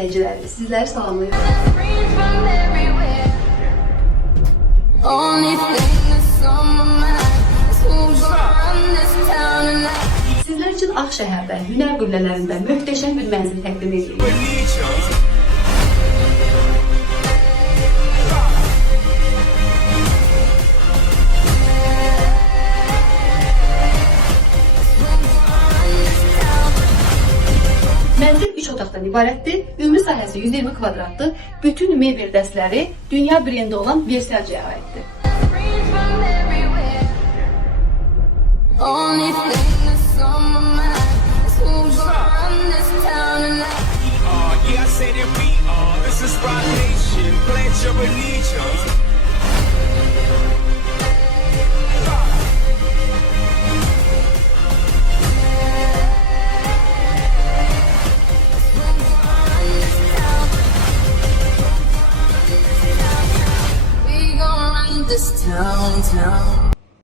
izləyiciləri, sizləri salamlayıram. Sizlər üçün Ağşəhərdə, Hünər qüllələrində möhtəşəm bir mənzil təqdim edirik. Mənzil 3 otaqdan ibarətdir, ümumi sahəsi 120 kvadratdır, bütün mebel dəstləri dünya brendi olan Versalce'yə aiddir. This town.